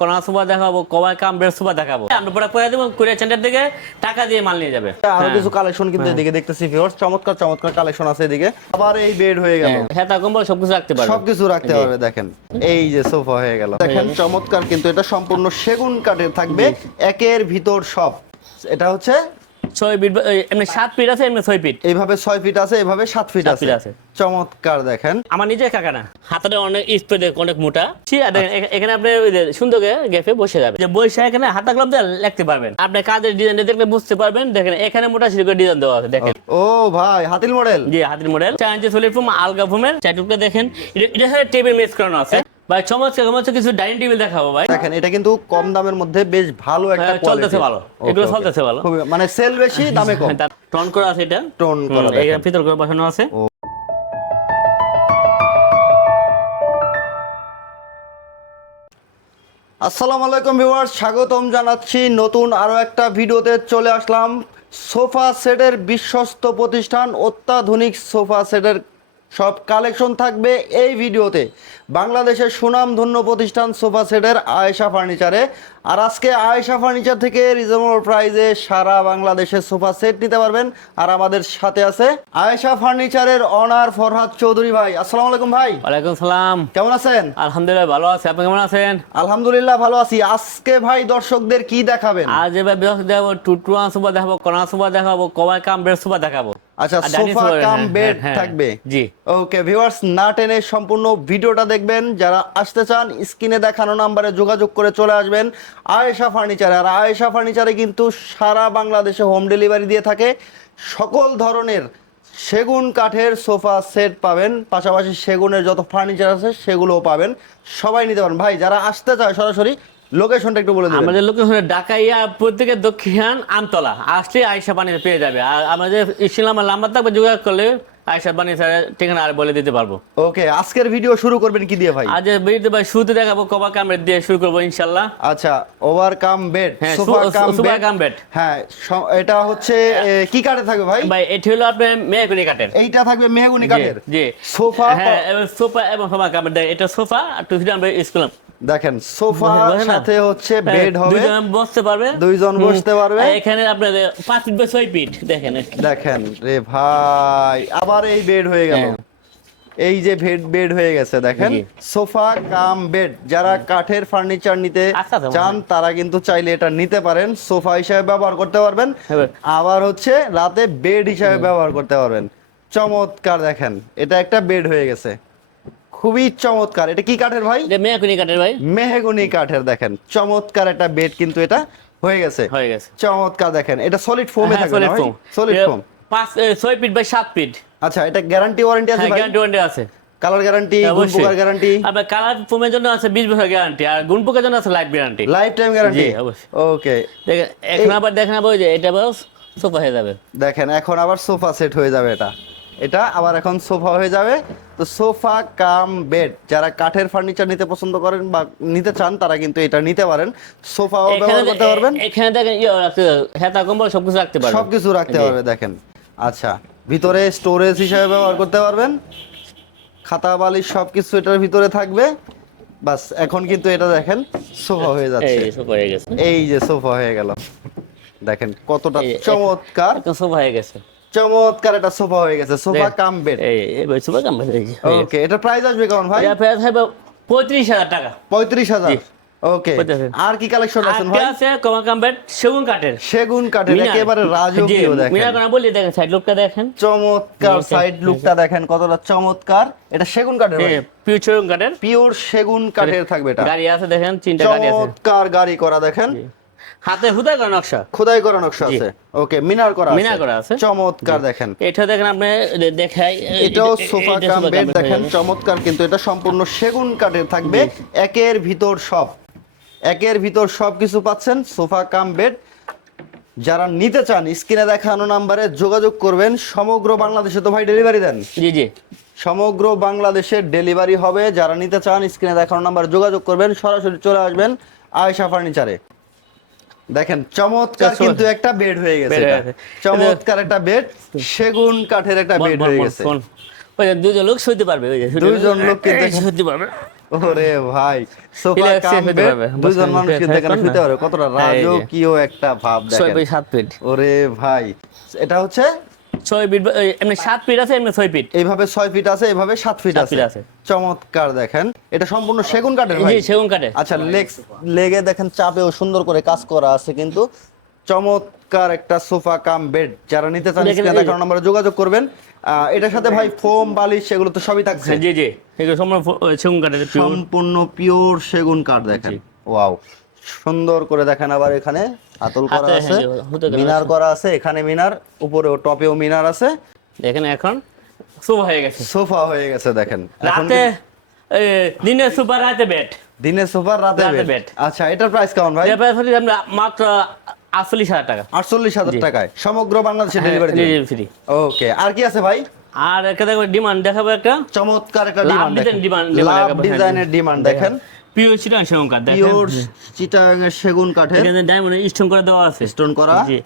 কোনা সুবা দেখাবো কবাই সুবা দেখাবো। আমরা দেবো কুরিয়ার সেন্টার থেকে টাকা দিয়ে মাল নিয়ে যাবে। আরও হ্যাঁ। কিছু কালেকশন কিন্তু এদিকে দেখতেছি ভিউয়ার্স চমৎকার চমৎকার কালেকশন আছে এদিকে। আবার এই বেড হয়ে গেল। হ্যাঁ, হেতা কম্বল সবকিছু রাখতে পারবে। সবকিছু রাখতে পারবে দেখেন। এই যে সোফা হয়ে গেল। দেখেন চমৎকার কিন্তু এটা সম্পূর্ণ সেগুন কাঠের থাকবে। একের ভিতর সব। এটা হচ্ছে ছয় ফিট এমনি সাত ফিট আছে এমনি ছয় ফিট এইভাবে ছয় ফিট আছে এইভাবে সাত ফিট আছে। চমৎকার দেখেন। আমার নিজের কাকা না হাতটা অনেক স্প্রে অনেক মোটা। ঠিক আছে এখানে- আপনি সুন্দর গেফে বসে যাবে যে বসে এখানে হাতা গ্লাভ দিয়ে লিখতে পারবেন। আপনি কাজের ডিজাইন দেখলে বুঝতে পারবেন। দেখেন এখানে মোটা সিঁড়ি করে ডিজাইন দেওয়া আছে দেখেন। ও ভাই হাতিল মডেল জি হাতির মডেল চার ইঞ্চি সলিড ফোম আলগা ফোমের চারটুকটা দেখেন। এটা সাথে টেবিল মিক্স করানো আছে। ভাই চমৎকার চমৎকার কিছু ডাইনিং টেবিল দেখাবো ভাই। দেখেন এটা কিন্তু কম দামের মধ্যে বেশ ভালো একটা হ্যাঁ, চলতেছে ভালো। এগুলো চলতেছে ভালো। মানে সেল বেশি দামে কম। টন করা আছে এটা। টোন করা দেখেন। ভিতর করে বসানো আছে। আসসালামু আলাইকুম ভিউয়ার্স স্বাগতম জানাচ্ছি নতুন আরও একটা ভিডিওতে চলে আসলাম। সোফা সেটের বিশ্বস্ত প্রতিষ্ঠান অত্যাধুনিক সোফা সেটের সব কালেকশন থাকবে এই ভিডিওতে। বাংলাদেশের সুনামধন্য প্রতিষ্ঠান সোফা সেটের আয়েশা ফার্নিচারে। আর আজকে আয়েশা ফার্নিচার থেকে রিজনেবল প্রাইসে সারা বাংলাদেশের সোফা সেট নিতে পারবেন। আর আমাদের সাথে আছে আয়েশা ফার্নিচারের অনার ফরহাদ চৌধুরী ভাই। আসসালামু আলাইকুম ভাই। ওয়ালাইকুম সালাম। কেমন আছেন? আলহামদুলিল্লাহ ভালো আছে। আপনি কেমন আছেন? আলহামদুলিল্লাহ ভালো আছি। আজকে ভাই দর্শকদের কি দেখাবেন? আজ এবার দেখাবো টুটুয়া সোফা দেখাবো কোনা সোফা দেখাবো কবাই কামবের সোফা দেখাবো। আচ্ছা সোফা কাম হ্যাঁ, বেড হ্যাঁ, থাকবে। জি। ওকে ভিউয়ার্স না টেনে সম্পূর্ণ ভিডিওটা দেখবেন। যারা আসতে চান স্ক্রিনে দেখানো নাম্বারে যোগাযোগ করে চলে আসবেন। আয়েশা ফার্নিচারে আর আয়েশা ফার্নিচারে কিন্তু সারা বাংলাদেশে হোম ডেলিভারি দিয়ে থাকে। সকল ধরনের সেগুন কাঠের সোফা সেট পাবেন। পাশাপাশি সেগুনের যত ফার্নিচার আছে সেগুলোও পাবেন। সবাই নিতে পারেন। ভাই যারা আসতে চায় সরাসরি লোকেশনটা একটু বলে দেবেন। আমাদের লোকে হলো ডাকাইয়া প্রত্যেকের দক্ষিণ আমতলা। আসলে আয়সা পানি পেয়ে যাবে। আর আমাদের ইসলাম নাম্বার থাকবে যোগাযোগ করলে আয়সা পানি স্যারের ঠিকানা আর বলে দিতে পারব। ওকে আজকের ভিডিও শুরু করবেন কি দিয়ে ভাই? আজ ভাই শুরুতে দেখাবো কবা কামড়ে দিয়ে শুরু করব ইনশাল্লাহ আচ্ছা বেড হ্যাঁ, sofa cum bed cum bed. হ্যাঁ এটা হচ্ছে কি কাঠে থাকবে ভাই? ভাই এটি হলো আপনার মেয়াগুনি কাঠের। এইটা থাকবে মেহগুনি জি, কাঠের। জি। সোফা হ্যাঁ এবং সোফা এবং সোফা কামড় দেয়। এটা সোফা আর টু আমরা স্কুলাম দেখেন সোফা সাথে হচ্ছে বেড হবে। দুইজন বসতে পারবে। দুইজন বসতে পারবে। এখানে আপনার পাঁচ ফিট বা ছয় ফিট দেখেন দেখেন রে ভাই আবার এই বেড হয়ে গেল। হ্যাঁ। এই যে বেড বেড হয়ে গেছে দেখেন। সোফা কাম বেড যারা কাঠের ফার্নিচার নিতে আচ্ছা, আচ্ছা, চান তারা কিন্তু চাইলে এটা নিতে পারেন। সোফা হিসাবে ব্যবহার করতে পারবেন। হ্যাঁ। আবার হচ্ছে রাতে বেড হিসাবে ব্যবহার করতে পারবেন। চমৎকার দেখেন। এটা একটা বেড হয়ে গেছে। খুবই চমৎকার। এটা কি কাঠের ভাই? এটা মেয়াগুনি কাঠের ভাই। মেহগুনি কাঠের দেখেন। চমৎকার একটা বেড কিন্তু এটা হয়ে গেছে। হয়ে গেছে। চমৎকার দেখেন। এটা সলিড ফোমে হ্যাঁ, থাকবে solid না সলিড ফোম পাঁচ এ, ছয় ফিট বাই সাত ফিট আচ্ছা এটা গ্যারান্টি ওয়ারেন্টি আছে হ্যাঁ ভাই? গ্যারান্টি ওয়ারেন্টি আছে। কালার গ্যারান্টি গুণ অবশ্যই। গ্যারান্টি আপনার কালার ফোমের জন্য আছে বিশ বছর গ্যারান্টি আর গুণ পোকার জন্য আছে life guarantee life time guarantee অবশ্যই। ওকে দেখেন এখন আবার দেখেন আবার যে এটা বাস সোফা হয়ে যাবে। দেখেন এখন আবার সোফা সেট হয়ে যাবে এটা। এটা আবার এখন সোফা হয়ে যাবে। তো সোফা কাম বেড যারা কাঠের ফার্নিচার নিতে পছন্দ করেন বা নিতে চান তারা কিন্তু এটা নিতে পারেন। সোফাও ব্যবহার করতে পারবেন। এখানে দেখেন ইয়ে রাখতে হেতা কম্বল সবকিছু রাখতে পারবেন। সবকিছু রাখতে পারবে দেখেন। আচ্ছা ভিতরে স্টোরেজ হিসাবে ব্যবহার করতে পারবেন। খাতা বালিশ সবকিছু এটার ভিতরে থাকবে। বাস এখন কিন্তু এটা দেখেন সোফা হয়ে যাচ্ছে। এই সোফা হয়ে গেছে। এই যে সোফা হয়ে গেল। দেখেন কতটা চমৎকার। সোফা হয়ে গেছে। চমৎকার একটা সোফা হয়ে গেছে সোফা কাম বেড। এই সোফা কাম হয়ে গেছে ওকে এটা প্রাইস আসবে কেমন ভাই? এটা প্রায় থাকবে পঁয়ত্রিশ হাজার টাকা। পঁয়ত্রিশ হাজার। ওকে আর কি কালেকশন আজকে ভাই? আছে? কমা কাম্বেট সেগুন কাঠের। সেগুন কাঠের একেবারে রাজকীয় দেখেন। কোনা বলি দেখেন সাইড লুকটা দেখেন। চমৎকার সাইড লুকটা দেখেন। কতটা চমৎকার। এটা সেগুন কাঠের ভাই? পিওর সেগুন কাঠের। পিওর সেগুন কাঠের থাকবে এটা। গাড়ি আছে দেখেন তিনটা গাড়ি আছে। চমৎকার গাড়ি করা দেখেন। হাতে হুদায় করা নকশা? খোদাই করা নকশা আছে। ওকে মিনার করা মিনার করা আছে। চমৎকার দেখেন। এটা দেখেন আপনি দেখাই এটাও এটা- সোফা কাম বেড দেখেন চমৎকার কিন্তু এটা সম্পূর্ণ সেগুন কাঠের থাকবে। একের ভিতর সব। একের ভিতর সব কিছু পাচ্ছেন সোফা কাম বেড। যারা নিতে চান স্ক্রিনে দেখানো নাম্বারে যোগাযোগ করবেন। সমগ্র বাংলাদেশে তো ভাই ডেলিভারি দেন। জি জি। সমগ্র বাংলাদেশে ডেলিভারি হবে। যারা নিতে চান স্ক্রিনে দেখানো নাম্বার যোগাযোগ করবেন। সরাসরি চলে আসবেন আয়েশা ফার্নিচারে। দেখেন চমৎকার। কিন্তু একটা বেড হয়ে গেছে। চমৎকার একটা বেড সেগুন কাঠের একটা বেড হয়ে গেছে। ওই দুজন লোক শুতে পারবে ওই শুতে লোক কিন্তু- শুতে পারবে। ওরে ভাই সোফা কাম বসে মানুষ কিন্তু এখানে শুতে পারবে। কতটা। রাজকীয় একটা ভাব দেখেন। বাই সাত ফিট ওরে ভাই এটা হচ্ছে ছয় ফিট এমনি সাত ফিট আছে এমনি ছয় ফিট এইভাবে ছয় ফিট আছে এইভাবে সাত ফিট আছে। চমৎকার দেখেন। এটা সম্পূর্ণ সেগুন কাঠের জি সেগুন কাঠে আচ্ছা লেগ লেগে দেখেন চাপেও সুন্দর করে কাজ করা আছে কিন্তু চমৎকার একটা সোফা কাম বেড। যারা নিতে চান দেখেন স্ক্রিনে দেখানো নম্বরে যোগাযোগ করবেন। আহ, এটার সাথে ভাই ফোম বালিশ সেগুলো তো সবই থাকছে। জি জি এগুলো সম্পূর্ণ সেগুন কাঠের পিওর সম্পূর্ণ পিওর সেগুন কাঠ দেখেন। ওয়াও সুন্দর করে দেখেন আবার এখানে আতল করা আছে। হ্যাঁ, মিনার করা আছে এখানে মিনার উপরেও টপেও মিনার আছে। দেখেন এখন সুপার হয়ে গেছে। সোফা হয়ে গেছে দেখেন। রাতে দিনে সুপার রাতে বেড দিনে সোফা রাতে বেড আচ্ছা এটার প্রাইস কেমন ভাই? আমরা মাত্র আটচল্লিশ হাজার টাকা। আটচল্লিশ হাজার টাকায়। সমগ্র বাংলাদেশে ডেলিভারি ফ্রি ওকে আর কি আছে ভাই? আর একটা দেখো ডিমান্ড দেখাবো একটা। চমৎকার একটা ডিমান্ড ডিমান্ড ডিজাইনের ডিমান্ড দেখেন। পিওর চিটাং সেগুন কাঠ পিওর এর সেগুন কাঠের। এখানে ডায়মন্ড স্টোন করে দেওয়া আছে। স্টোন করা। জি।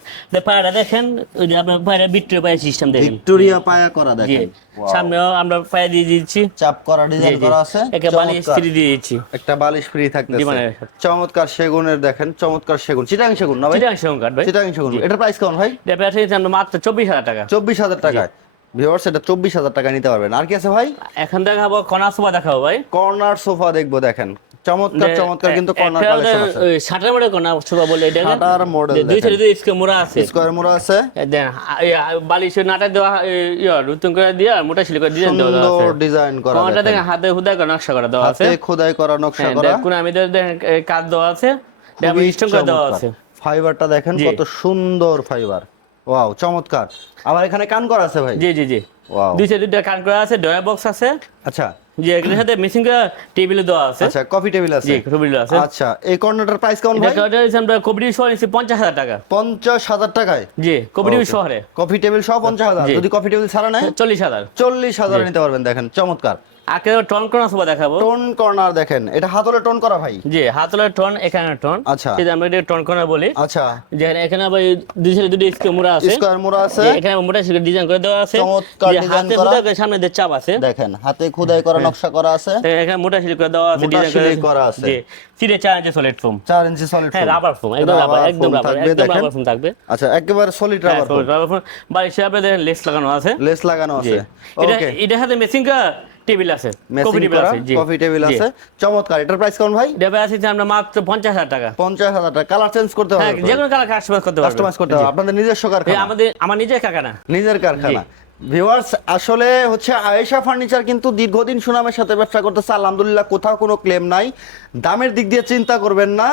পায়রা দেখেন ওই যে আপনার পায়রা বিট্রিয়া পায়রা সিস্টেম দেখেন। ভিক্টোরিয়া পায়া করা দেখেন। সামনেও আমরা পায়ে দিয়ে দিচ্ছি। চাপ করা ডিজাইন করা আছে। একে বালি চমৎকার। দিয়ে দিচ্ছি। একটা বালিশ ফ্রি থাকতেছে। চমৎকার সেগুনের দেখেন চমৎকার সেগুন। চিটাং সেগুন না ভাই? চিটাং সেগুন কাঠ ভাই। চিটাং সেগুন। এটার প্রাইস কেমন ভাই? এটা পেয়ে আমরা মাত্র চব্বিশ হাজার টাকা। চব্বিশ হাজার টাকায়। ভিউয়ার্স এটা চব্বিশ হাজার টাকা নিতে পারবেন। আর কি আছে ভাই? এখন দেখাবো কনা সোফা দেখাবো ভাই। কর্নার সোফা দেখব দেখেন। চমৎকার চমৎকার কিন্তু কর্নার কালেকশন আছে। শাটার মডেল সোফা বলে এটা শাটার model দুই সাইডে দুই স্কে মোড়া আছে। স্কোয়ার মোড়া আছে। দেন বালিশের নাটা দেওয়া ইয়া রুতুন করে দিয়া মোটা শিলি করে ডিজাইন দেওয়া আছে। সুন্দর ডিজাইন করা দেখেন। দেখেন হাতে করে নকশা করা দেওয়া আছে। হাতে খোদাই করা নকশা হ্যাঁ, করা। দেখ, কোন আমি দেখেন কাজ দেওয়া আছে। খুবই স্টোন করে দেওয়া আছে। ফাইবারটা দেখেন কত সুন্দর ফাইবার ওয়াও চমৎকার। আবার এখানে কান করা আছে ভাই? জি জি জি। ওয়াও দুই সাইডে দুইটা কান করা আছে ডয়া বক্স আছে। আচ্ছা। যে এগুলোর সাথে মিসিং টেবিলে দেওয়া আছে। আচ্ছা কফি টেবিল আছে। জি টেবিল আছে। আচ্ছা এই কর্নারটার প্রাইস কেমন ভাই? এটা হচ্ছে আমরা নিচ্ছি পঞ্চাশ হাজার টাকা। পঞ্চাশ হাজার টাকায়? জি কফি টেবিল শহরে কফি টেবিল সহ পঞ্চাশ হাজার। জি। যদি কফি টেবিল ছাড়া নেয় চল্লিশ হাজার। চল্লিশ হাজার নিতে পারবেন দেখেন চমৎকার। আগে টন করা সোফা দেখাবো। টোন কর্নার দেখেন এটা হাতলে টোন করা ভাই? জি হাতলের টন এখানে টন। আচ্ছা। এই আমরা এটা টন করা বলি। আচ্ছা। যেখানে এখানে আবার দুই সাইডে দুটো স্কে মোড়া আছে। স্কোয়ার মোড়া আছে। এখানে মোটা শিলে ডিজাইন করে দেওয়া আছে। চমৎকার যে design হাতে করা। সামনে দিয়ে চাপ আছে। দেখেন হাতে খোদাই করা নকশা করা আছে। এখানে মোটা শিল করে দেওয়া আছে ডিজাইন করা আছে। জি। সিটে চার ইঞ্চি সলিড ফোম চার ইঞ্চি সলিড হ্যাঁ রাবার ফোম একদম রাবার একদম রাবার একদম রাবার ফোম থাকবে। আচ্ছা একেবারে সলিড হ্যাঁ রাবার রাবার ফোম বাড়ি হিসাবে দেখেন লেস লাগানো আছে। লেস লাগানো আছে। এটা এটা হাতে মেসিং কা টেবিল আছে মেসিং টেবিল আছে কফি টেবিল আছে। চমৎকার এটার প্রাইস কেমন ভাই? এটা আছে আমরা মাত্র টাকা। টাকা। কালার চেঞ্জ করতে হবে যে কোনো কালার কাস্টমাইজ করতে পারবে কাস্টমাইজ করতে হবে। আপনাদের নিজস্ব কারখানা। আমাদের আমার নিজের কাকানা নিজের কারখানা। ভিউয়ার্স আসলে হচ্ছে আয়েশা ফার্নিচার কিন্তু দীর্ঘদিন সুনামের সাথে ব্যবসা করতেছে। আলহামদুলিল্লাহ কোথাও কোনো ক্লেম নাই। দামের দিক দিয়ে চিন্তা করবেন না।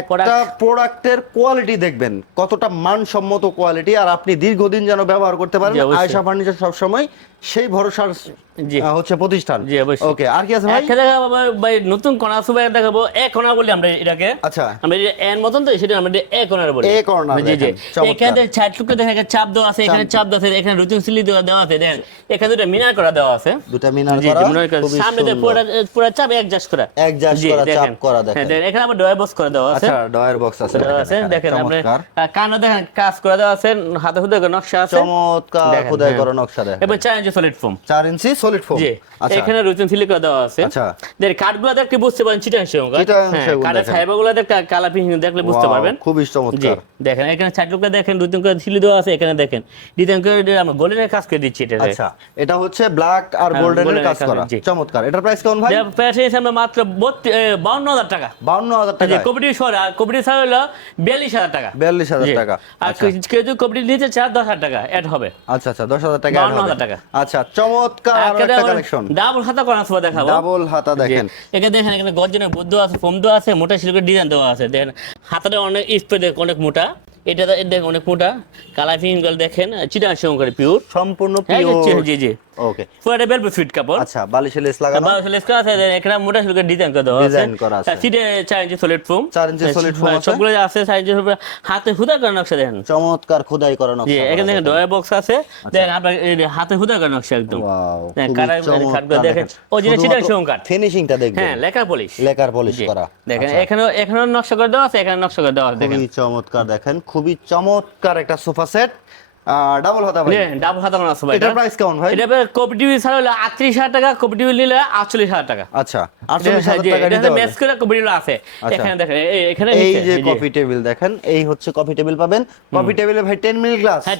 একটা প্রোডাক্টের কোয়ালিটি দেখবেন। কতটা মানসম্মত কোয়ালিটি আর আপনি দীর্ঘদিন যেন ব্যবহার করতে পারেন। আয়েশা ফার্নিচার সবসময় সেই ভরসার জি। হচ্ছে প্রতিষ্ঠান। জি, অবশ্যই। ওকে আর কি আছে ভাই? দেখাবো ভাই- নতুন কোনা সুবাই দেখাবো। এ কোনা বলি আমরা এটাকে। আচ্ছা। আমরা এটা এন মতন তো সেটা আমরা এ কোনার বলি। এ corner জি জি। এখানে ছাইড টুকরো দেখেন এখানে চাপ দেওয়া আছে এখানে চাপ। দেওয়া আছে এখানে রুটিন সিলি দেওয়া দেওয়া আছে দেখেন। এখানে দুটো মিনার করা দেওয়া আছে। দুটা মিনার করা সামনে দিয়ে পুরো পুরো চাপ অ্যাডজাস্ট করা। Adjust জি, করা, চাপ করা দেখেন। হ্যাঁ, দেখেন এখানে আবার ডয়ার বক্স করে দেওয়া আছে। আচ্ছা ডয়ার বক্স আছে। দেওয়া আছে দেখেন চমৎকার। কানো দেখেন কাজ করে দেওয়া আছে হাতে হুদে নকশা আছে। চমৎকার খোদাই হ্যাঁ। করা নকশা দেখেন। এবার চার ইঞ্চি সলিড ফোম চার ইঞ্চি সলিড ফোম জি আচ্ছা। এখানে রুটিন সিলি করে দেওয়া আছে। আচ্ছা। দেখেন কাঠগুলো দেখতে বুঝতে পারেন চিটাং সেগুন হ্যাঁ। কাঠের ফাইবারগুলো দেখতে কালা পিং দেখলে বুঝতে পারবেন। খুবই জি চমৎকার দেখেন এখানে চারটুকটা দেখেন রুটিন করে সিলি দেওয়া আছে এখানে দেখেন। ডিজাইন করে আমরা গোল্ডেনের কাজ করে দিচ্ছি এটা আচ্ছা এটা হচ্ছে ব্ল্যাক আর হ্যাঁ, গোল্ডেনের কাজ কাজ, করা। চমৎকার। এটার প্রাইস কেমন ভাই? প্যাসেজ আমরা মাত্র বাউন্ন হাজার টাকা। বাউন্ন হাজার যে টাকা কবিটি শহর আর কবিটি শহর হলো বিয়াল্লিশ হাজার টাকা। বিয়াল্লিশ হাজার জি। টাকা। আর আচ্ছা। কেউ যদি কবিটি নিতে চায় দশ হাজার টাকা অ্যাড হবে। আচ্ছা আচ্ছা দশ হাজার টাকা add 52,000 টাকা। আচ্ছা চমৎকার আরও একটা কালেকশন ডাবল হাতা করা আছে দেখাবো। ডাবল হাতা দেখেন। এখানে দেখেন এখানে গর্জনের বুদ্ধ আছে ফোম দেওয়া আছে মোটা সিল্কের ডিজাইন দেওয়া আছে। দেখেন হাতাটা অনেক স্প্রে অনেক মোটা। এটা দেখেন অনেক মোটা। কালার দেখেন চিটাং সেগুন পিওর সম্পূর্ণ হ্যাঁ পিওর জি জি। ওকে বেলবে ফিট কাপড়। আচ্ছা বালিশে লেস লাগানো। এখানে মোটা সিল্কের ডিজাইন করে দেওয়া আছে। Design করা আছে। সিটে চার ইঞ্চি সলিড ফোম চার ইঞ্চি solid foam আছে। সবগুলো আছে চার ইঞ্চি হাতে হুদা করে নকশা দেখেন। চমৎকার খোদাই করা জি নকশা এখানে দেখেন ডয়ার বক্স আছে। দেখেন আপনার হাতে হুদা করে নকশা একদম। ওয়াও দেখেন। ও, যেটা। ফিনিশিংটা দেখবেন। হ্যাঁ পলিশ লেকার পলিশ করা। দেখেন আচ্ছা। এখানে এখানে নকশা করে দেওয়া আছে এখানে নকশা করে দেওয়া আছে দেখেন। খুবই চমৎকার দেখেন। খুবই চমৎকার একটা সোফা সেট ডাবল হতা ভাই। ডাবল হাতা আছে ভাই এটার প্রাইস কেমন ভাই? এটা কপি টিভি ছাড়া হলো টাকা কপি টিভি নিলে টাকা। আচ্ছা টাকা এটা ম্যাচ করে কপি টিভি আছে। আচ্ছা। এখানে দেখেন এই- এখানে এই যে কফি টেবিল দেখেন এই হচ্ছে কফি টেবিল পাবেন। কফি টেবিলে ভাই টেন মিলি গ্লাস হ্যাঁ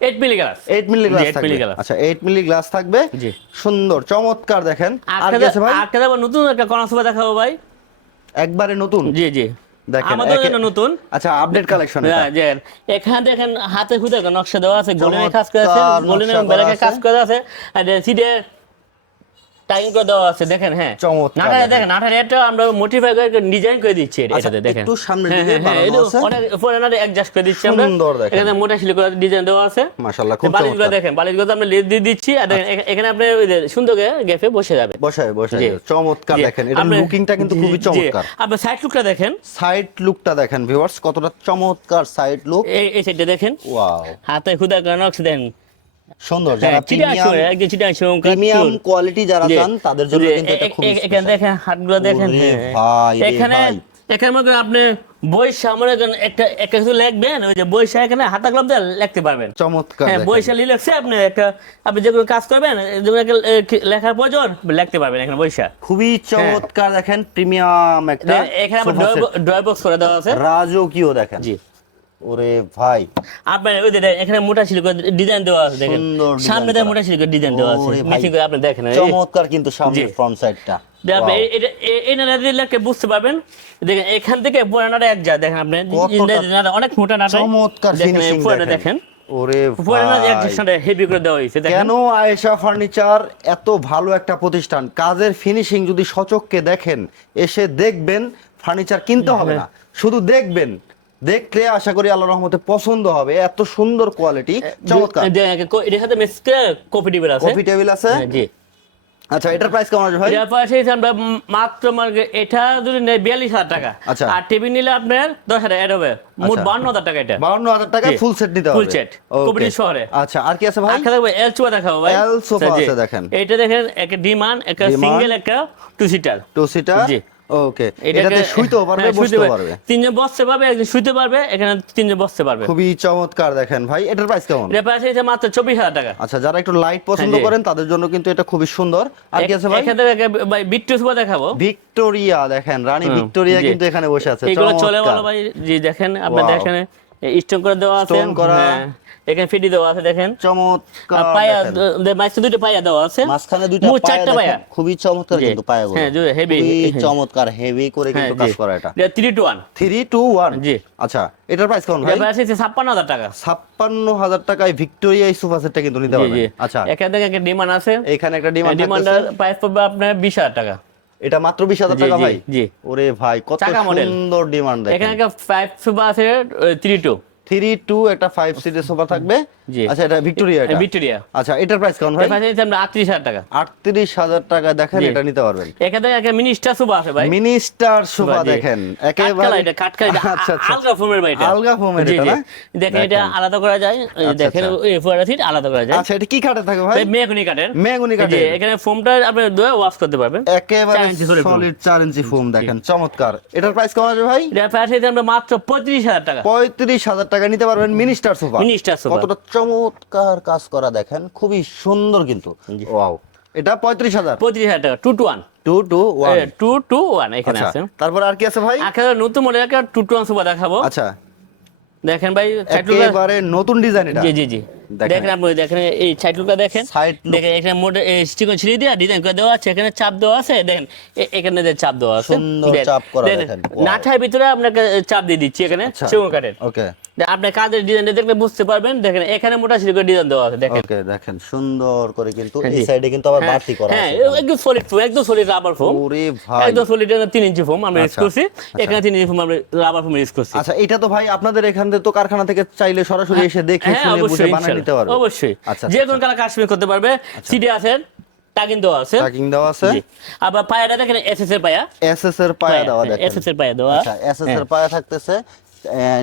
eight milli glass eight milli glass থাকবে। আচ্ছা এইট মিলি গ্লাস থাকবে। জি। সুন্দর চমৎকার দেখেন। আর কি আছে ভাই দেবো নতুন একটা কনসোভা দেখাবো ভাই। একবারে নতুন? জি জি। দেখেন, আমাদের জন্য নতুন। আচ্ছা আপডেট কালেকশন হ্যাঁ, এখানে দেখেন হাতে খুদে একটা নকশা দেওয়া আছে গোল্ডেনের কাজ করে আছে গোল্ডেনের কাজ। করে আছে আর টাইম করে দেওয়া আছে দেখেন হ্যাঁ। চমৎকার দেখেন। নাটারে এটা আমরা মোটিফাই করে ডিজাইন করে দিচ্ছি আচ্ছা, এটাতে দেখেন। একটু সামনের হ্যাঁ, দিকে হ্যাঁ, হ্যাঁ, আছে। অনেক অ্যাডজাস্ট করে দিচ্ছি আমরা। সুন্দর দেখেন। এখানে মোটা শিলি করে ডিজাইন দেওয়া আছে। মাশাআল্লাহ, খুব বালিশগুলো। দেখেন বালিশগুলো আমরা লেজ দিয়ে দিচ্ছি আর দেখেন এখানে আপনি সুন্দর করে গেফে বসে যাবে বসায় বসায়। চমৎকার দেখেন এটা লুকিংটা কিন্তু খুবই চমৎকার। আপনি সাইড লুকটা দেখেন। সাইড লুকটা দেখেন ভিউয়ার্স কতটা চমৎকার সাইড লুক এই সাইডটা দেখেন। ওয়াও হাতে খুদা করে নকশা দেন সুন্দর হ্যাঁ যারা প্রিমিয়াম প্রিমিয়াম কোয়ালিটি যারা চান তাদের জন্য কিন্তু এটা খুব এখানে দেখেন হাতগুলো দেখেন হ্যাঁ। এখানে এখানে মনে করেন আপনি বই সামনে যখন একটা একটা কিছু লিখবেন ওই যে এখানে হাতা কলম দিয়ে লিখতে পারবেন। চমৎকার হ্যাঁ। বইসা লিখছে আপনি একটা আপনি যেগুলো কাজ করবেন যেগুলো লেখার প্রয়োজন লিখতে পারবেন এখানে বইসা খুবই চমৎকার দেখেন প্রিমিয়াম একটা এখানে আমার ড্রয় বক্স করে দেওয়া আছে। রাজকীয় দেখেন। জি। ওরে ভাই। আপনার ওই যে এখানে মোটা ডিজাইন দেওয়া আছে দেখেন। সামনে মোটা ডিজাইন দেওয়া আছে। করে আপনি দেখেন চমৎকার কিন্তু সামনে ফ্রন্ট সাইডটা আপনি বুঝতে পারবেন। দেখেন এখান থেকে পুরানাটা এক দেখেন আপনি। অনেক মোটা নাটা চমৎকার দেখেন ওরে হেভি করে দেওয়া হয়েছে কেন আয়েশা ফার্নিচার এত ভালো একটা প্রতিষ্ঠান? কাজের ফিনিশিং যদি সচককে দেখেন এসে দেখবেন ফার্নিচার কিনতে হবে না। শুধু দেখবেন দেখলে আশা করি আল্লাহ রহমতে পছন্দ হবে। এত সুন্দর কোয়ালিটি চমৎকার। এটার সাথে মেসকে কফি টেবিল আছে। কফি টেবিল আছে? হ্যাঁ, জি। আচ্ছা এটার প্রাইস কেমন ভাই? এটার পাশে এসে আমরা মাত্র মার্কে এটা যদি বিয়াল্লিশ হাজার টাকা। আচ্ছা। আর টেবিল নিলে আপনার দশ হাজার এড হবে। মোট আচ্ছা। বান্ন হাজার টাকা এটা। বাউন্ন হাজার টাকায় ফুল সেট নিতে হবে। Set, Okay. শহরে। আচ্ছা আর কি আছে ভাই? আচ্ছা দেখব এল সোফা দেখাবো ভাই। Sofa জি। আছে দেখেন। এটা দেখেন একটা ডিমান একটা সিঙ্গেল একটা টু সিটার টু সিটার জি। ওকে এটাতে শুইতেও পারবে হ্যাঁ, বসতেও পারবে। তিনজন বসতে পারবে একজন শুইতে পারবে এখানে তিনজন বসতে পারবে। খুবই চমৎকার দেখেন ভাই এটার প্রাইস কেমন? এটা প্রাইস হয়েছে মাত্র চব্বিশ হাজার টাকা। আচ্ছা যারা একটু লাইট পছন্দ হ্যাঁ, করেন তাদের জন্য কিন্তু এটা খুবই সুন্দর। আর কি আছে ভাই? এখান ভাই সোফা দেখাবো। ভিক্টোরিয়া দেখেন রানী ভিক্টোরিয়া কিন্তু এখানে বসে আছে এগুলো চলে। ভালো ভাই জি দেখেন আপনি দেখেন স্টোন করে দেওয়া আছে। Stone করা। হ্যাঁ, এখানে ফিটি দেওয়া আছে দেখেন। চমৎকার পায়া দেখেন। মাঝখানে দুটো পায়া দেওয়া আছে। মাঝখানে পায়া চারটা পায়া। খুবই চমৎকার কিন্তু পায়াগুলো। হ্যাঁ। খুবই চমৎকার হেভি করে হ্যাঁ কিন্তু কাজ করা এটা। Three two one three two one জি। আচ্ছা এটার প্রাইস কেমন ভাই? প্রাইস হচ্ছে ছাপ্পান্ন হাজার টাকা। ছাপ্পান্ন হাজার টাকায় ভিক্টোরিয়া সোফা সেটটা কিন্তু নিতে পারবেন। আচ্ছা। এখান থেকে একটা ডিমান্ড আছে। এখানে একটা ডিমান্ড ডিমান্ডের প্রাইস পড়বে আপনার বিশ হাজার টাকা। এটা মাত্র বিশ হাজার টাকা ভাই? জি। ওরে ভাই কত সুন্দর ডিমান্ড এখানে একটা ফাইভ সুপার আছে থ্রি টু থ্রি টু একটা ফাইভ সিটের সোফা থাকবে। আচ্ছা এটা ভিক্টোরিয়া এটা? ভিক্টোরিয়া আচ্ছা এটার প্রাইস কেমন ভাই? প্রাইস আমরা আটত্রিশ হাজার টাকা। আটত্রিশ হাজার টাকা দেখেন এটা নিতে পারবেন। এখান একটা মিনি স্টার সুপার আছে ভাই। মিনি স্টার সোফা দেখেন একেবারে এটা, কাঠকালা এটা, আচ্ছা আচ্ছা। আলগা ফোমের ভাই এটা। আলগা ফোমের এটা না? দেখেন এটা আলাদা করা যায়। আচ্ছা, দেখেন। সিট আলাদা করা যায়। আচ্ছা এটা কি থাকে ভাই? মেগুনি কাঠের। এখানে ফোমটা আপনি ধুয়ে ওয়াশ করতে পারবেন। একেবারে সলিড চার ইঞ্চি ফোম দেখেন চমৎকার। এটার প্রাইস কেমন আছে ভাই? এটা প্রাইস আমরা মাত্র পঁয়ত্রিশ হাজার টাকা। পঁয়ত্রিশ হাজার টাকা নিতে পারবেন mini star sofa. star sofa। কতটা চমৎকার কাজ করা দেখেন খুবই সুন্দর কিন্তু। ওয়াও। এটা পঁয়ত্রিশ হাজার। পঁয়ত্রিশ হাজার টাকা two two one two two one two two one এখানে আচ্ছা আছে। তারপর আর কি আছে ভাই? এখানে নতুন মডেল একটা টু টু ওয়ান সুপার দেখাবো। আচ্ছা। দেখেন ভাই একেবারে নতুন ডিজাইন এটা। জি জি জি। দেখেন। আপনি দেখেন এই সাইডলুকটা দেখেন। Look। দেখেন এখানে মোটে স্টিকার ছিঁড়ে দেওয়া ডিজাইন করে দেওয়া আছে এখানে চাপ দেওয়া আছে দেখেন এখানে যে চাপ দেওয়া আছে। সুন্দর চাপ করা দেখেন। নাঠার ভিতরে আপনাকে চাপ দিয়ে দিচ্ছি এখানে আচ্ছা। সেগুন কাঠের। ওকে আপনি কাজের ডিজাইনটা দেখলে বুঝতে পারবেন। দেখেন এখানে মোটা সিলিকর ডিজাইন দেওয়া আছে দেখেন। ওকে দেখেন সুন্দর করে কিন্তু হ্যাঁ, এই সাইডে কিন্তু আবার হ্যাঁ, বাড়তি করা হ্যাঁ একদম সলিড ফোম একদম সলিড রাবার ফোম ওরে ভাই। একদম সলিড তিন ইঞ্চি ফোম আমরা ইউজ আচ্ছা, করছি। এখানে তিন ইঞ্চি ফোম আমরা রাবার ফোম ইউজ করছি। আচ্ছা এটা তো ভাই আপনাদের এখান থেকে তো কারখানা থেকে চাইলে সরাসরি এসে দেখে হ্যাঁ শুনে বুঝে অবশ্যই বানিয়ে নিতে পারবে। অবশ্যই। আচ্ছা যে কোনো কালার কাশ্মীর করতে পারবে। সিডি আছে টাকিং দেওয়া আছে। দেওয়া আছে। আবার পায়াটা দেখেন এসএস এর পায়া। এসএস এর পায়া দেওয়া দেখেন। এসএস এর পায়া দেওয়া। আচ্ছা এসএস এর পায়া থাকতেছে।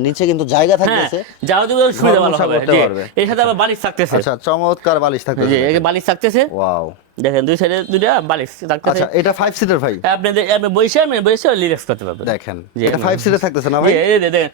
নিচে কিন্তু জায়গা হ্যাঁ থাকতেছে। যাওয়া যদি সুবিধা ভালো হবে। এর সাথে আবার বালিশ থাকতেছে। আচ্ছা চমৎকার বালিশ থাকতেছে জি এই বালিশ থাকতেছে। ওয়াও দেখেন দুই সাইডে দুইটা বালিশ থাকতেছে। আচ্ছা এটা ফাইভ সিটার ভাই? আপনি আপনি বসে আপনি বসে রিল্যাক্স করতে পারবেন। দেখেন এটা ফাইভ সিটার থাকতেছে না ভাই? এই দেখেন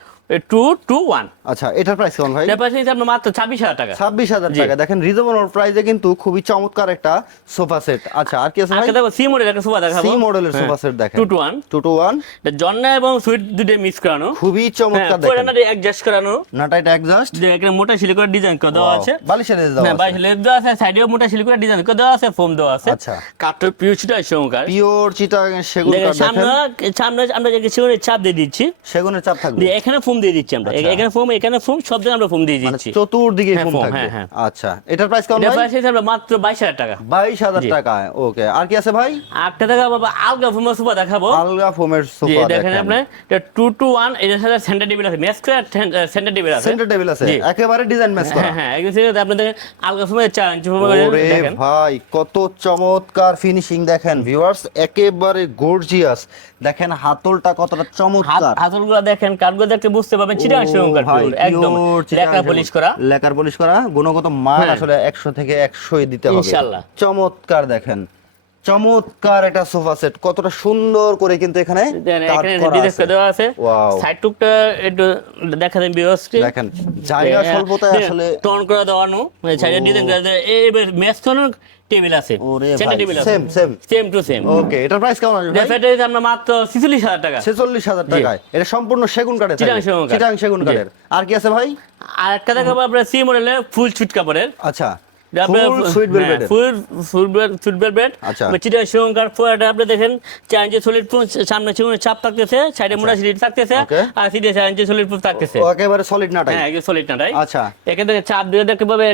টু টু ওয়ান আচ্ছা এটার প্রাইস কেমন ভাই? ব্যাপার হচ্ছে আপনার মাত্র ছাব্বিশ হাজার টাকা। ছাব্বিশ হাজার টাকা। দেখেন রিজনেবল প্রাইসে কিন্তু খুবই চমৎকার একটা সোফা সেট আচ্ছা আর কি আছে ভাই? দেখো সি মডেল একটা সোফা দেখাবো। সি মডেলের সোফা সেট দেখেন। Two two one two two one জন্না এবং সুইট দুটো মিক্স করানো। খুবই হ্যাঁ চমৎকার দেখেন। পুরানাটা অ্যাডজাস্ট করানো। নাটা এটা একজাস্ট যে এখানে মোটা সিলি করে ডিজাইন করে দেওয়া আছে। বালিশের দেওয়া হ্যাঁ আছে। বাইশ লেগ দেওয়া আছে সাইডেও মোটা সিলি করে ডিজাইন করে দেওয়া আছে ফোম দেওয়া আছে। আচ্ছা। কাঠের পিউচিটা সহকার পিওর চিটা সেগুন কাঠ দেখেন। সামনে আমরা যে সেগুলো চাপ দিয়ে দিচ্ছি। সেগুনের চাপ থাকবে। এখানে ফোম দিয়ে দিচ্ছি আমরা। আচ্ছা। এখানে ফোম এখানে ফোম সব জায়গায় আমরা ফোম দিয়ে মানে দিচ্ছি। চতুর্দিকে হ্যাঁ, ফোম থাকবে। হ্যাঁ, হ্যাঁ। আচ্ছা এটার প্রাইস কেমন এটা ভাই? প্রাইস আমরা মাত্র বাইশ হাজার টাকা। বাইশ হাজার জি। টাকা ওকে আর কি আছে ভাই? আটটা টাকা বাবা আলগা ফোম সোফা দেখাবো। আলগা ফোমের সোফা দেখেন দেখেন। আপনার টু টু ওয়ান এটার সাথে সেন্টার টেবিল আছে ম্যাচ করে সেন্টার টেবিল আছে। সেন্টার টেবিল আছে। একেবারে ডিজাইন ম্যাচ করা। হ্যাঁ হ্যাঁ একদম ঠিক আপনি দেখেন আলগা ফোমের চার ইঞ্চি ফোম ওরে দেখেন। ভাই কত চমৎকার ফিনিশিং দেখেন ভিউয়ার্স একেবারে গর্জিয়াস দেখেন হাতলটা কতটা চমৎকার। হাতলগুলো দেখেন কাঠগুলো দেখতে বুঝতে পারবেন চিটাং শ্রীলঙ্কার একদম লেকার পলিশ করা লেকার পলিশ করা গুণগত মান হ্যাঁ। আসলে একশো থেকে 100 দিতে হবে ইনশাআল্লাহ। চমৎকার দেখেন চমৎকার একটা সোফা সেট। কতটা সুন্দর করে কিন্তু এখানে এখানে করা ডিজাইন আছে। করে দেওয়া আছে। সাইড টুকটা একটু দেখা দেন দেখেন জায়গা স্বল্পতায় আসলে টন করে দেওয়ানো সাইডে ডিজাইন করে এই ম্যাচ টেবিল আছে। ওরে টেবিল আছে। Same same same to same okay এটার প্রাইস কেমন আসবে ভাই? ডেফেটে আমরা মাত্র 46000 টাকা। ছেচল্লিশ হাজার টাকায়। এটা সম্পূর্ণ সেগুন কাঠের চিটাং। সেগুন। কাঠের। আর কি আছে ভাই? আর একটা দেখাবো আমরা সি মডেলের ফুল সুট কাপড়ের। আচ্ছা। সুট ভেলভেট আচ্ছা। চিটাং সেগুনকার ফুয়াটা আপনি দেখেন চার ইঞ্চি সলিড প্রুফ সামনে সেগুনের চাপ থাকতেছে সাইডে মোটা সিলিড থাকতেছে আর সিটে চার ইঞ্চি সলিড প্রুফ থাকতেছে একেবারে সলিড নাটাই হ্যাঁ সলিড না আচ্ছা। এখান থেকে চাপ দিয়ে দেখতে পাবে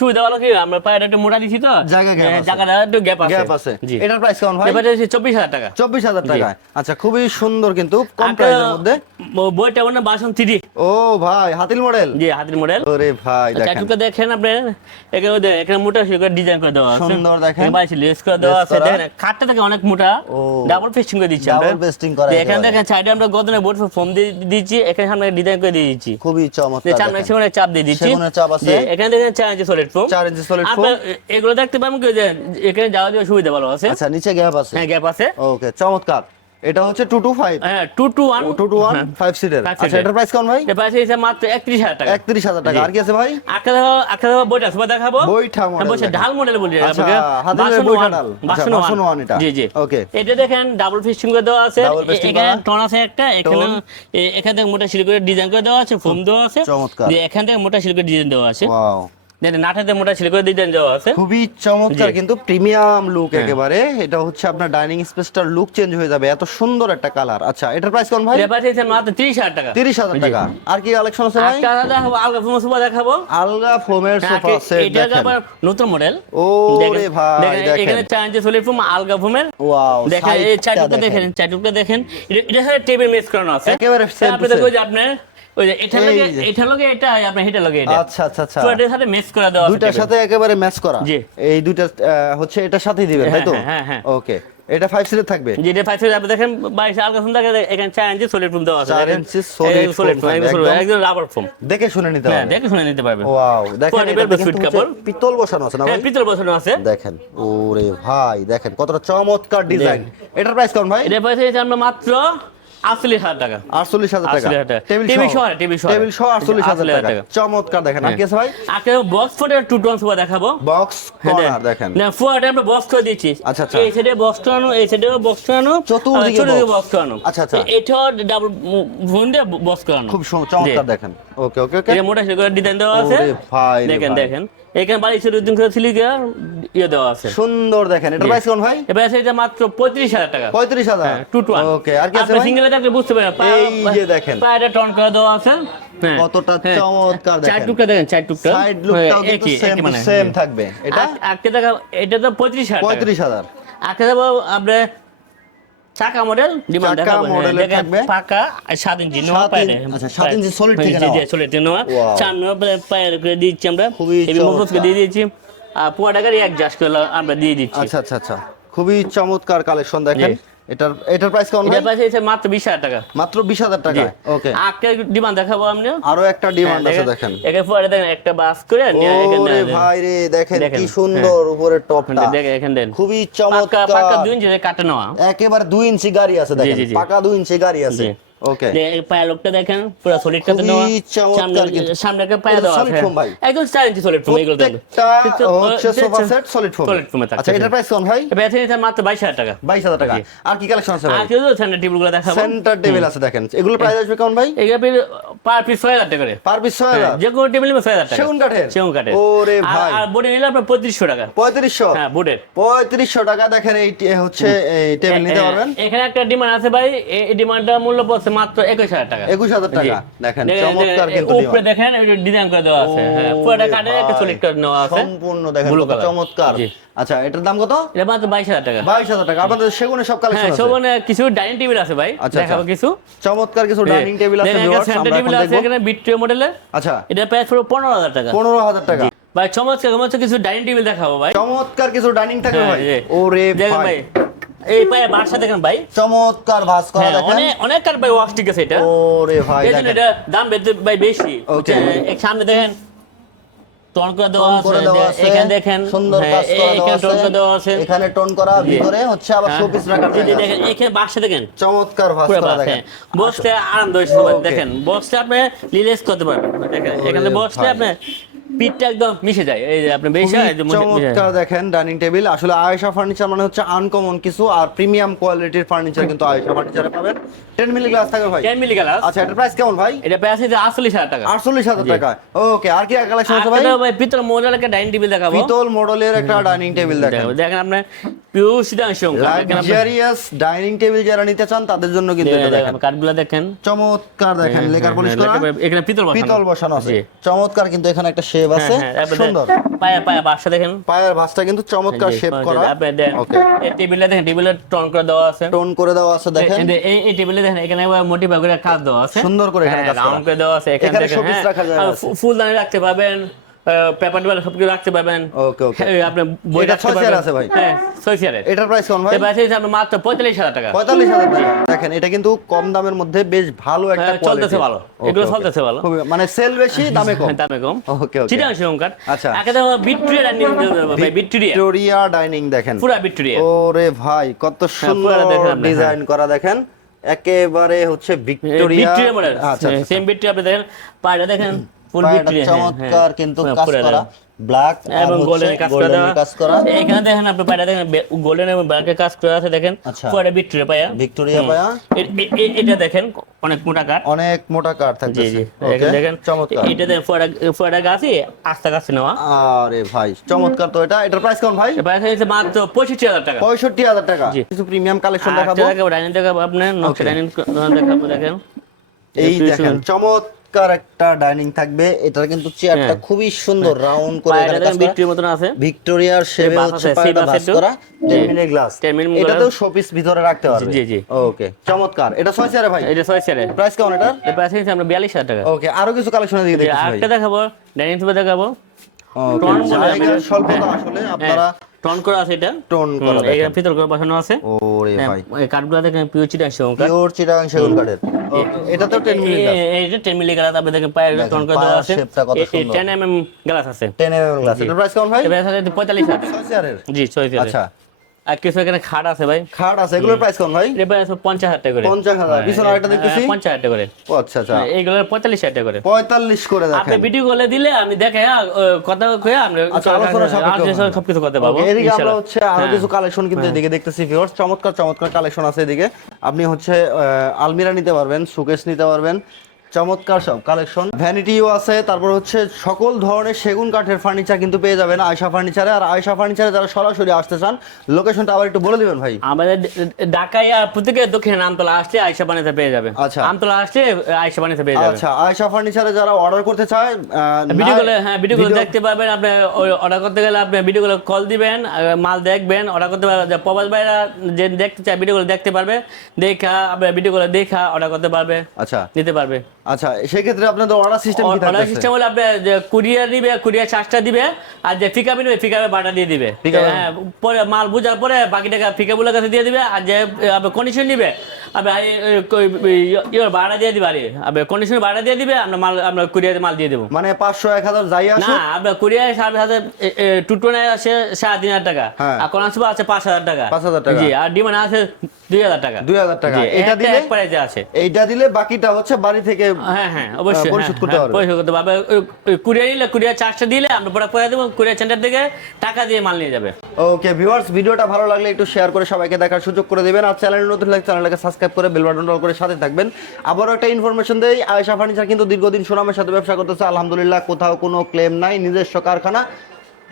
সুবিধা হলো কি আমরা পায়ের একটু মোটা দিছি তো। জায়গা gap হ্যাঁ, আছে। জায়গাটা একটু গ্যাপ আছে। গ্যাপ আছে। এটার প্রাইস কেমন ভাই? এবারে চব্বিশ হাজার টাকা। চব্বিশ হাজার টাকায়। আচ্ছা খুবই সুন্দর কিন্তু কম প্রাইসের মধ্যে। বইটা বাসন থ্রি ও ভাই হাতিল মডেল? জি হাতের মডেল। ওরে ভাই দেখেন। চাটুকা দেখেন আপনি এখানে এখানে মোটা করে ডিজাইন করে দেওয়া আছে। সুন্দর দেখেন। বাইশে লেস করে দেওয়া আছে দেখেন খাটটা থেকে অনেক মোটা। ডাবল পেস্টিং করে দিচ্ছি Double করা এখানে। দেখেন সাইডে আমরা গদনে বোর্ড ফোম দিয়ে দিচ্ছি এখানে সামনে ডিজাইন করে দিয়ে দিচ্ছি। খুবই চমৎকার সামনে দেখেন। সেখানে চাপ দিয়ে দিচ্ছি। চাপ আছে। এখানে দেখেন চার ইঞ্চি সলিড ফোম চার ইঞ্চি solid আপনার এগুলো দেখতে পাবেন কি এখানে যাওয়া যাওয়া সুবিধা ভালো আছে। আচ্ছা নিচে গ্যাপ আছে। হ্যাঁ গ্যাপ আছে। ওকে চমৎকার। এটা হচ্ছে টু টু ফাইভ হ্যাঁ two two one two two one five সিটের Five আচ্ছা। এটার প্রাইস কেমন ভাই এর পাশে এসে মাত্র একত্রিশ হাজার টাকা একত্রিশ হাজার টাকা জি। আর কি আছে ভাই বইটা দেখাবো বইটা হ্যাঁ। ঢাল মডেল বলি আচ্ছা, আপনাকে। হাতের বইটা ঢাল। বাসন এটা। জি জি Okay. এটা দেখেন ডাবল ফিস্টিং করে দেওয়া আছে এখানে। টন আছে একটা এখানে থেকে মোটা সিল করে ডিজাইন করে দেওয়া আছে ফোম দেওয়া আছে চমৎকার। এখান থেকে মোটা সিল করে ডিজাইন দেওয়া আছে ওয়াও দেখেন নাটাতে মোটা সিল করে ডিজাইন দেওয়া আছে। খুবই চমৎকার কিন্তু প্রিমিয়াম লুক হ্যাঁ। একেবারে। এটা হচ্ছে আপনার ডাইনিং স্পেসটার লুক চেঞ্জ হয়ে যাবে। এত সুন্দর একটা কালার আচ্ছা এটার প্রাইস কেমন ভাই? এর পাশে মাত্র তিরিশ হাজার টাকা। তিরিশ হাজার জি। টাকা। আর কি কালেকশন আছে ভাই? দেখাবো আলগা ফোম সুপার দেখাবো। আলগা ফোমের সোফা সেট এটা আবার নতুন মডেল ও রে ভাই দেখেন এখানে চার ইঞ্চি সলিড ফোম আলগা ফোমের। ওয়াও দেখেন এই চারটুকটা দেখেন চারটুকটা দেখেন। এটা- সাথে টেবিল মেস করানো আছে। একেবারে তা আপনি দেখো যে আপনার ওই যে এটা লগে এটা লগে এটা আপনার এটা লগে এটা। আচ্ছা আচ্ছা আচ্ছা। তো সাথে মেস করে দেওয়া আছে সাথে একেবারে ম্যাচ করা। জি। এই দুইটা হচ্ছে এটার সাথেই দিবেন তাই তো? হ্যাঁ, হ্যাঁ, হ্যাঁ। ওকে। এটা ফাইভ সিটের থাকবে? যেটা পাইছে আপনি দেখেন বাইশ আলগা থাকে এখানে চার ইঞ্চি সলিড ফোম দেওয়া আছে চার ইঞ্চি solid এই solid foam foam, থাকবে, একদম solid, একদম। একদম রাবার ফোম দেখে শুনে নিতে হ্যাঁ দেখে শুনে নিতে পারবেন। ওয়াও দেখেন এটা velvet কিন্তু suit হচ্ছে কাপড়। পিতল বসানো আছে না ভাই? পিতল বসানো আছে। দেখেন ওরে ভাই দেখেন কতটা চমৎকার ডিজাইন এটার প্রাইস কেমন ভাই? এটা পাইছে আমরা মাত্র আটচল্লিশ হাজার টাকা। আটচল্লিশ হাজার টাকা। 48,000 টাকা। টেবিল সহ টেবিল সহ। টেবিল সহ আটচল্লিশ হাজার 48,000 টাকা। চমৎকার দেখেন। আর কি ভাই? আজকে বক্স টু টোন দেখাবো। বক্স হ্যাঁ, কর্নার দেখেন। না ফুয়াটা আমরা বক্স করে দিচ্ছি আচ্ছা, আচ্ছা। এই সাইডে বক্স করানো এই সাইডে বক্স করানো চতুর্দিকে বক্স করানো। আচ্ছা, আচ্ছা। এ- ডাবল ফোন বক্স করানো। খুব চমৎকার দেখেন। ওকে ওকে ওকে। মোটা ডিজাইন দেওয়া আছে। দেখেন দেখেন। এখানে বাড়ি ছিল দিন করে সিলিকে ইয়ে দেওয়া আছে। সুন্দর দেখেন এটার জি। প্রাইস কেমন ভাই? এবার আছে এটা মাত্র পঁয়ত্রিশ হাজার টাকা। পঁয়ত্রিশ হাজার? টু টু ওকে আর কি আছে সিঙ্গেল থাকলে বুঝতে পারেন এই যে দেখেন। পায়টা টন করে দেওয়া আছে। হ্যাঁ। কতটা হ্যাঁ। চমৎকার চার টুকটা দেখেন চার টুকটা সাইড লুকটাও কিন্তু সেম মানে। সেম থাকবে। এটা? আটকে টাকা এটা তো পঁয়ত্রিশ হাজার পঁয়ত্রিশ হাজার। আটকে দেবো আপনার চাকা মডেল ডিমান্ড দেখাবো হ্যাঁ, থাকবে। পাকা আর সাত ইঞ্চি আচ্ছা, 7 ইঞ্চি সলিড থেকে। সলিড থেকে পায়ের করে দিচ্ছি আমরা খুবই এই। দিয়ে দিয়েছি আর পুয়া টাকার এক জাস্ট করে আমরা দিয়ে দিচ্ছি আচ্ছা আচ্ছা আচ্ছা খুবই চমৎকার কালেকশন দেখেন। এটার এটার প্রাইস কেমন প্রাইস হচ্ছে মাত্র বিশ হাজার টাকা। মাত্র বিশ হাজার টাকা? ওকে আজকে ডিমান্ড দেখাবো আপনি আরও একটা ডিমান্ড আছে দেখেন। একে পরে দেখেন একটা বাস করে নিয়ে এখানে ওরে ভাই রে দেখেন কি সুন্দর উপরে টপটা দেখেন এখানে দেন খুবই চমৎকার পাকা চমৎকার। দুই ইঞ্চি কাটে নেওয়া। একেবারে দুই ইঞ্চি গাড়ি আছে দেখেন। পাকা 2 ইঞ্চি গাড়ি আছে। ওকে যে লোকটা দেখেন পুরো সলিড কাটে নেওয়া। সামনে একটা পায়ে দেওয়া আছে। একদম চার ইঞ্চি সলিড ফোম এগুলো দেখেন। হচ্ছে sofa set solid foam Solid foam এ আচ্ছা এটার প্রাইস কেমন ভাই? এবার আছে মাত্র বাইশ হাজার টাকা। বাইশ হাজার টাকা। আর কি কালেকশন আছে ভাই? আর কেউ সেন্টার টেবিল দেখাবো। সেন্টার টেবিল আছে দেখেন। এগুলোর প্রাইস আসবে কেমন ভাই? এগুলো পার পিস ছয় হাজার টাকা করে। পার পিস ছয় হাজার? যে কোনো টেবিল ছয় হাজার টাকা। সেগুন কাঠের? সেগুন কাঠের। ওরে ভাই। আর বোর্ডে নিলে আপনার পঁয়ত্রিশশো টাকা। পঁয়ত্রিশশো? হ্যাঁ বোর্ডের টাকা দেখেন এই হচ্ছে এই টেবিল নিতে পারবেন? এখানে একটা ডিমান্ড আছে ভাই। এই ডিমান্ডটার মূল্য পড়ছে মাত্র একুশ হাজার টাকা। একুশ হাজার টাকা। দেখেন চমৎকার কিন্তু উপরে দেখেন ডিজাইন করে দেওয়া আছে। হ্যাঁ পুরোটা কাটে একটা সলিড নেওয়া আছে। সম্পূর্ণ দেখেন। চমৎকার। আচ্ছা এটার দাম কত? এটা মাত্র বাইশ হাজার টাকা। বাইশ হাজার টাকা। আপনাদের সেগুনে সব হ্যাঁ কালেকশন আছে? সবনে কিছু ডাইনিং টেবিল আছে ভাই। আচ্ছা, দেখাবো আচ্ছা। কিছু। চমৎকার কিছু ডাইনিং টেবিল আছে দেখেন, আমরা সেন্টার টেবিল আছে দেখব। এখানে বিট্রিও মডেলে আচ্ছা। এটা প্রাইস পুরো পনেরো হাজার টাকা। পনেরো হাজার টাকা। ভাই চমৎকার চমৎকার কিছু ডাইনিং টেবিল দেখাবো ভাই। চমৎকার কিছু ডাইনিং থাকবে হ্যাঁ, ভাই। ওরে ভাই। এই পায়ে বাসা দেখেন ভাই। চমৎকার ভাস করা হ্যাঁ, দেখেন। অনেক অনেক কার ভাই ওয়াশ ঠিক আছে এটা। ওরে ভাই দেখেন। এটা দাম ভাই বেশি. এই সামনে দেখেন টোন করে দেওয়া আছে এখানে দেখেন সুন্দর হ্যাঁ, কাজ করা এখানে করে দেওয়া আছে। এখানে টোন করা ভিতরে হচ্ছে আবার হ্যাঁ। শোপিস দেখেন এখানে দেখেন। চমৎকার ভাস পুরো করা দেখেন। হ্যাঁ। বসতে আরাম হয়েছে দেখেন। বসতে আপনি করতে পারবেন দেখেন। এখানে বসতে আপনি পিঠটা একদম মিশে যায়। এই যে আপনি বেশি। চমৎকার দেখেন ডাইনিং টেবিল। আসলে আয়েশা ফার্নিচার মানে হচ্ছে আনকমন কিছু আর প্রিমিয়াম কোয়ালিটির ফার্নিচার কিন্তু আয়েশা ফার্নিচারে পাবেন। 10 মিলি গ্লাস থাকবে ভাই। 10 মিলি গ্লাস আচ্ছা এটার প্রাইস কেমন ভাই? এটা প্রাইস আছে 48000 টাকা। টাকা। ওকে আর কি কালেকশন আছে ভাই? ভাই পিতল মডেল একটা ডাইনিং টেবিল দেখাবো। পিতল মডেলের একটা ডাইনিং টেবিল দেখাবো। দেখেন। আপনি পিওর সিদাংশ লাক্সারিয়াস ডাইনিং টেবিল যারা নিতে চান তাদের জন্য কিন্তু এটা দেখেন কাঠগুলো দেখেন। চমৎকার দেখেন লেকার পলিশ করা। এখানে পিতল বসানো পিতল বসানো আছে। চমৎকার কিন্তু এখানে একটা শেপ আছে হ্যাঁ, হ্যাঁ, তারপরে সুন্দর পায়া পায়া ভাষা দেখেন। পায়ার ভাষটা কিন্তু চমৎকার শেপ করা। আপনি ওকে এই টেবিলে দেখেন টেবিলে টন করে দেওয়া আছে। টোন করে দেওয়া আছে দেখেন। এই- এই টেবিলে দেখেন এখানে মোটিভ করে কাজ দেওয়া আছে। সুন্দর করে এখানে কাজ করা। দেওয়া আছে এখানে দেখেন হ্যাঁ, আছে। ফুলদানি রাখতে পারবেন। পেপার টেবিল সবকিছু রাখতে পারবেন। ওকে ওকে আপনি বই রাখতে পারবেন। আছে ভাই? হ্যাঁ ছয় চেয়ারের এটার প্রাইস ভাই? আছে আপনি মাত্র পঁয়তাল্লিশ হাজার টাকা। পঁয়তাল্লিশ হাজার টাকা। দেখেন এটা কিন্তু কম দামের মধ্যে বেশ ভালো একটা হ্যাঁ, চলতেছে ভালো। এগুলো চলতেছে ভালো। মানে সেল বেশি দামে কম। দামে কম। ওকে ওকে চিটাং শিরংকার আচ্ছা। একেবারে ভিক্টোরিয়া রানিং ভাই ভিক্টোরিয়া ভিক্টোরিয়া। ডাইনিং দেখেন। পুরা ভিক্টোরিয়া। ওরে ভাই কত সুন্দর ডিজাইন করা দেখেন। একেবারে হচ্ছে ভিক্টোরিয়া ভিক্টোরিয়া। মডেল। আচ্ছা আচ্ছা। সেম ভিক্টোরিয়া আপনি দেখেন দেখেন। ফুল ভিক্টোরিয়া চমৎকার কিন্তু কাজ করা। ব্ল্যাক এবং গোল্ডেন কাজ করা এখানে দেখেন আপনি পায়টা দেখেন গোল্ডেন এবং ব্ল্যাকের কাজ করা আছে দেখেন। আচ্ছা। ভিক্টোরিয়া পায়া। ভিক্টোরিয়া পায়া। এটা দেখেন অনেক মোটা কাঠ। অনেক মোটা কাঠ জি জি। দেখেন চমৎকার। এটা দেখেন ফুয়ারা ফুয়ারা গাছে আস্তে গাছে নেওয়া। আরে ভাই চমৎকার তো এটা। এটার প্রাইস কেমন ভাই? এবার হচ্ছে মাত্র পঁয়ষট্টি হাজার টাকা। পঁয়ষট্টি হাজার টাকা। কিছু প্রিমিয়াম কালেকশন দেখাবো। দেখাবো ডাইনিং দেখাবো আপনার নকশা ডাইনিং দেখাবো দেখেন। এই দেখেন শুনুন। চমৎকার একটা ডাইনিং থাকবে। এটার কিন্তু চেয়ারটা হ্যাঁ। খুবই সুন্দর রাউন্ড করে দেখেন ভিক্টোরিয়ার মতন আছে। ভিক্টোরিয়ার শেপে হচ্ছে পায়টা ভাঁজ করা। জি। টেরমিনের গ্লাস 10 মিলি এটাতেও শোপিস ভিতরে রাখতে পারবে। জি, জি। ওকে চমৎকার। এটা ছয় চেয়ারে ভাই? এটা ছয় চেয়ারে। প্রাইস কেমন এটা এবার আছে আমরা বিয়াল্লিশ হাজার টাকা। ওকে আরও কিছু কালেকশনের দিকে ভাই আরেকটা দেখাবো ডাইনিং টেবিল দেখাবো। স্বল্পতা হ্যাঁ। আসলে আপনারা টন করা আছে এটা? টন করা এই দেখেন। ভিতর করে বসানো আছে। ওরে হ্যাঁ, ভাই। এই কাঠগুলো দেখেন পিওর চিটাং শিরংকার পিওর চিটাং সেগুন কাঠের এটা তো 10 মিলি গ্লাস এটা 10 মিলি গ্লাস আপনি দেখেন পায়ের টন করে দেওয়া আছে। shape-টা কত সুন্দর। টেন এম এম গ্লাস আছে 10 এমএম গ্লাস এটা প্রাইস কেমন ভাই? এটা আছে পঁয়তাল্লিশ হাজার। টাকা। জি ছয় চেয়ারে আচ্ছা। আর কিছু এখানে খাট আছে ভাই। খাট আছে এগুলোর প্রাইস কেমন ভাই পঞ্চাশ হাজার টাকা করে। পঞ্চাশ হাজার। পিছনে আরেকটা দেখতেছি? হ্যাঁ, টাকা করে। আচ্ছা আচ্ছা। এইগুলো পঁয়তাল্লিশ হাজার টাকা করে। পঁয়তাল্লিশ করে আপনি ভিডিও কলে দিলে আমি দেখে হ্যাঁ, কথা কয়ে আমরা আচ্ছা, আলোচনা হবে। সবকিছু করতে পারব এদিকে আমরা হচ্ছে আরও হ্যাঁ। কিছু কালেকশন কিন্তু এদিকে দেখতেছি ভিউয়ার্স চমৎকার চমৎকার কালেকশন আছে এদিকে। আপনি হচ্ছে আলমিরা নিতে পারবেন সুকেশ নিতে পারবেন। চমৎকার সব কালেকশন ভ্যানিটিও আছে তারপর হচ্ছে সকল ধরনের সেগুন কাঠের ফার্নিচার কিন্তু পেয়ে যাবেন আয়সা ফার্নিচারে আর আয়সা ফার্নিচারে যারা সরাসরি আসতে চান লোকেশনটা আবার একটু বলে দিবেন ভাই। আমাদের ঢাকায় আর প্রত্যেকে দক্ষিণে আমতলা আসলে আয়সা বানিতে পেয়ে যাবে আচ্ছা। আমতলা আসলে আয়সা বানিতে পেয়ে যাবে আচ্ছা আয়শা ফার্নিচারে যারা অর্ডার করতে চায় ভিডিও গুলো হ্যাঁ ভিডিও video- দেখতে পাবেন আপনি অর্ডার করতে গেলে আপনি ভিডিও গুলো কল দিবেন মাল দেখবেন অর্ডার করতে পারবেন প্রবাস ভাইরা যে দেখতে চায় ভিডিও গুলো দেখতে পারবে দেখা আপনার ভিডিও গুলো দেখা অর্ডার করতে পারবে আচ্ছা। নিতে পারবে। আচ্ছা সেক্ষেত্রে আপনাদের অর্ডার সিস্টেম কি অর্ডার সিস্টেম হলে আপনি কুরিয়ার দিবে কুরিয়ার চার্জটা দিবে আর যে পিকআপ নিবে পিকআপে বাটা দিয়ে দিবে। হ্যাঁ, পরে মাল বুঝার পরে বাকি টাকা পিকআপগুলোর কাছে দিয়ে দিবে আর যে আপনি কন্ডিশন নিবে ভাড়া দিয়ে দিবে আরে আপনি কন্ডিশন ভাড়া দিয়ে দিবে আমরা মাল আমরা কুরিয়ারে মাল দিয়ে দেবো। মানে পাঁচশো এক হাজার যাই না আপনার কুরিয়ার টুটনে আছে সাড়ে তিন হাজার টাকা হ্যাঁ। আর আছে পাঁচ হাজার টাকা। 5,000 টাকা। জি আর ডিমান্ড আছে টাকা। 2,000 টাকা। এটা এটা দিলে? দিলে প্রাইজে আছে। এইটা দিলে বাকিটা হচ্ছে বাড়ি থেকে হ্যাঁ হ্যাঁ অবশ্যই পরিশোধ করতে পারবে। পরিশোধ করতে পারবে। কুরিয়ার নিলে কুরিয়ার চার্জটা দিলে আমরা প্রোডাক্ট করে দেবো কুরিয়ার সেন্টার থেকে টাকা দিয়ে মাল নিয়ে যাবে। ওকে ভিউয়ার্স ভিডিওটা ভালো লাগলে একটু শেয়ার করে সবাইকে দেখার সুযোগ করে দিবেন। আর চ্যানেল নতুন লাগলে চ্যানেলটাকে সাবস্ক্রাইব করে বেল বাটন অল করে সাথে থাকবেন। আবারও একটা ইনফরমেশন দেই আয়েশা ফার্নিচার কিন্তু দীর্ঘদিন সুনামের সাথে ব্যবসা করতেছে। আলহামদুলিল্লাহ কোথাও কোনো ক্লেম নাই নিজস্ব কারখানা।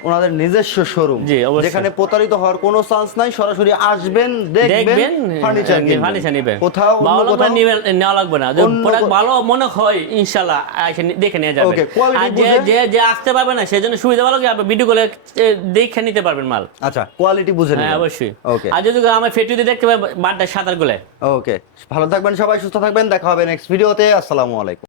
ওনাদের নিজস্ব শোরুম যেখানে প্রতারিত হওয়ার কোনো চান্স নাই সরাসরি আসবেন দেখবেন ফার্নিচার ফার্নিচার নিবেন। কোথাও ভালো কোথাও নেওয়া লাগবে না। প্রোডাক্ট ভালো মনে হয় ইনশাল্লাহ এসে দেখে নিয়ে যাবে Okay, quality আর যে যে যে আসতে পারবে না সেজন্য সুবিধা ভালো কি আপনি ভিডিও করে দেখে নিতে পারবেন মাল। আচ্ছা কোয়ালিটি বুঝে হ্যাঁ নেবেন। অবশ্যই। ওকে আর যদি আমার ফেটুতে দেখতে পাবেন বারটা সাঁতার গুলে। ওকে ভালো থাকবেন সবাই সুস্থ থাকবেন দেখা হবে নেক্সট ভিডিওতে আসসালামু আলাইকুম।